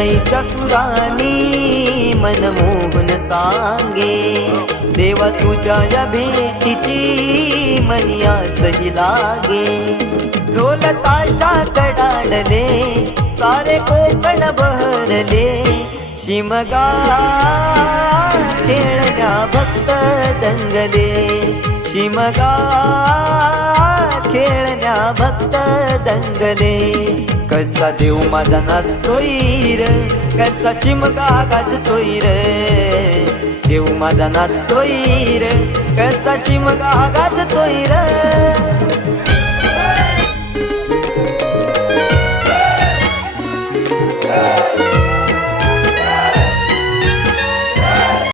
सनईच्या सुरानी मन मोहन सांगे, देवा तुझ्या या भेटीची मनी आसही लागे। ढोल ताशा कडाडले सारे कोकण बहरले, शिमगा खेळण्या भक्त दंगले, शिमगा खेळण्या भक्त दंगले। कसा देव माझा नाचतोय र, कसा शिमगा गाजतोय र, देव माझा नाचतोय र, कसा शिमगा गाजतोय र।